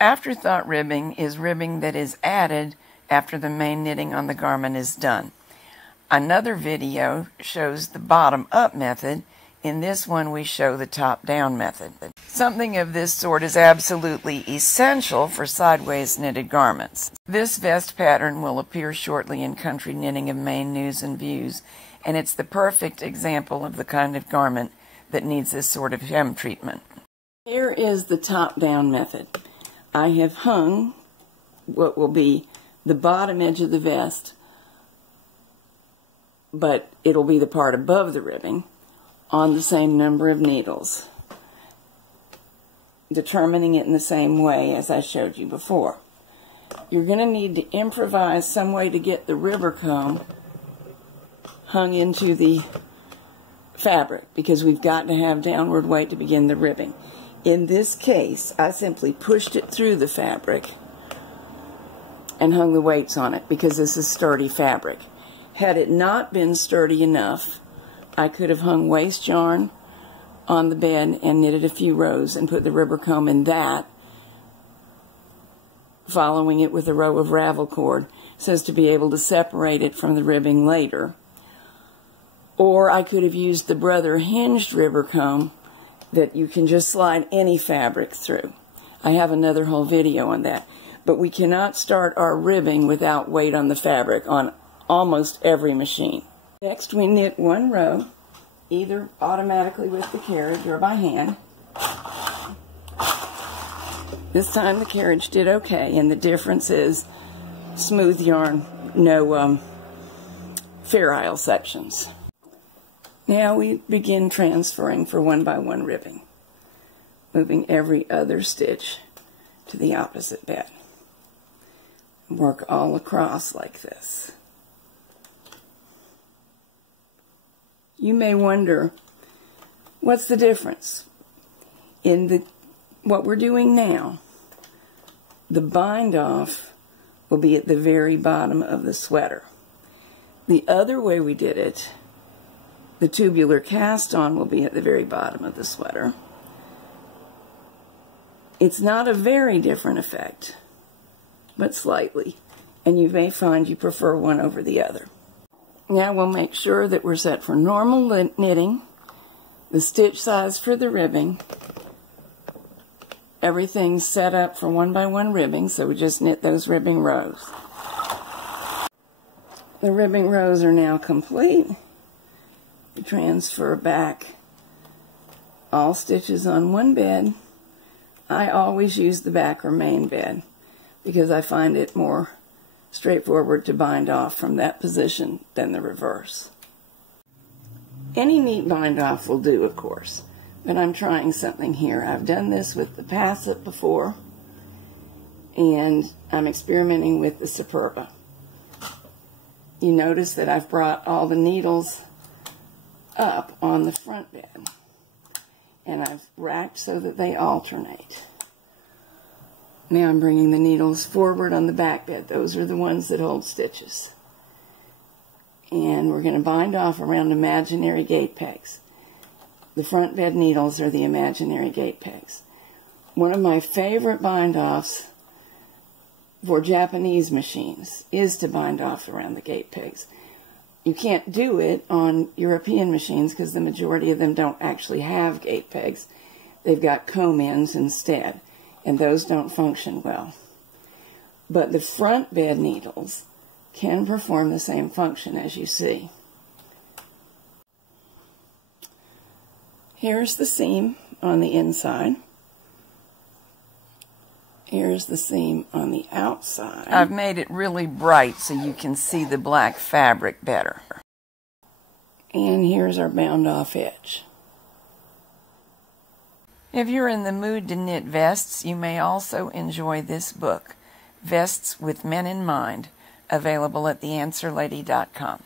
Afterthought ribbing is ribbing that is added after the main knitting on the garment is done. Another video shows the bottom-up method. In this one, we show the top-down method. Something of this sort is absolutely essential for sideways knitted garments. This vest pattern will appear shortly in Country Knitting of Maine News and Views, and it's the perfect example of the kind of garment that needs this sort of hem treatment. Here is the top-down method. I have hung what will be the bottom edge of the vest, but it'll be the part above the ribbing, on the same number of needles, determining it in the same way as I showed you before. You're going to need to improvise some way to get the ribber comb hung into the fabric, because we've got to have downward weight to begin the ribbing. In this case, I simply pushed it through the fabric and hung the weights on it, because this is sturdy fabric. Had it not been sturdy enough, I could have hung waste yarn on the bed and knitted a few rows and put the ribber comb in that, following it with a row of ravel cord so as to be able to separate it from the ribbing later. Or I could have used the Brother hinged ribber comb that you can just slide any fabric through. I have another whole video on that. But we cannot start our ribbing without weight on the fabric on almost every machine. Next, we knit one row, either automatically with the carriage or by hand. This time the carriage did okay, and the difference is smooth yarn, no Fair Isle sections. Now we begin transferring for one-by-one ribbing, moving every other stitch to the opposite bed. Work all across like this. You may wonder, what's the difference? In what we're doing now, the bind off will be at the very bottom of the sweater. The other way we did it, the tubular cast on will be at the very bottom of the sweater. It's not a very different effect, but slightly, and you may find you prefer one over the other. Now we'll make sure that we're set for normal knitting, the stitch size for the ribbing, everything's set up for one-by-one ribbing, so we just knit those ribbing rows. The ribbing rows are now complete. We transfer back all stitches on one bed. I always use the back or main bed because I find it more straightforward to bind off from that position than the reverse. Any neat bind off will do, of course, but I'm trying something here. I've done this with the Passett before, and I'm experimenting with the Superba. You notice that I've brought all the needles up on the front bed, and I've racked so that they alternate. Now I'm bringing the needles forward on the back bed. Those are the ones that hold stitches. And we're going to bind off around imaginary gate pegs. The front bed needles are the imaginary gate pegs. One of my favorite bind-offs for Japanese machines is to bind off around the gate pegs. You can't do it on European machines because the majority of them don't actually have gate pegs. They've got comb ends instead, and those don't function well. But the front bed needles can perform the same function as you see. Here's the seam on the inside. Here's the seam on the outside. I've made it really bright so you can see the black fabric better. And here's our bound off edge. If you're in the mood to knit vests, you may also enjoy this book, Vests with Men in Mind, available at theanswerlady.com.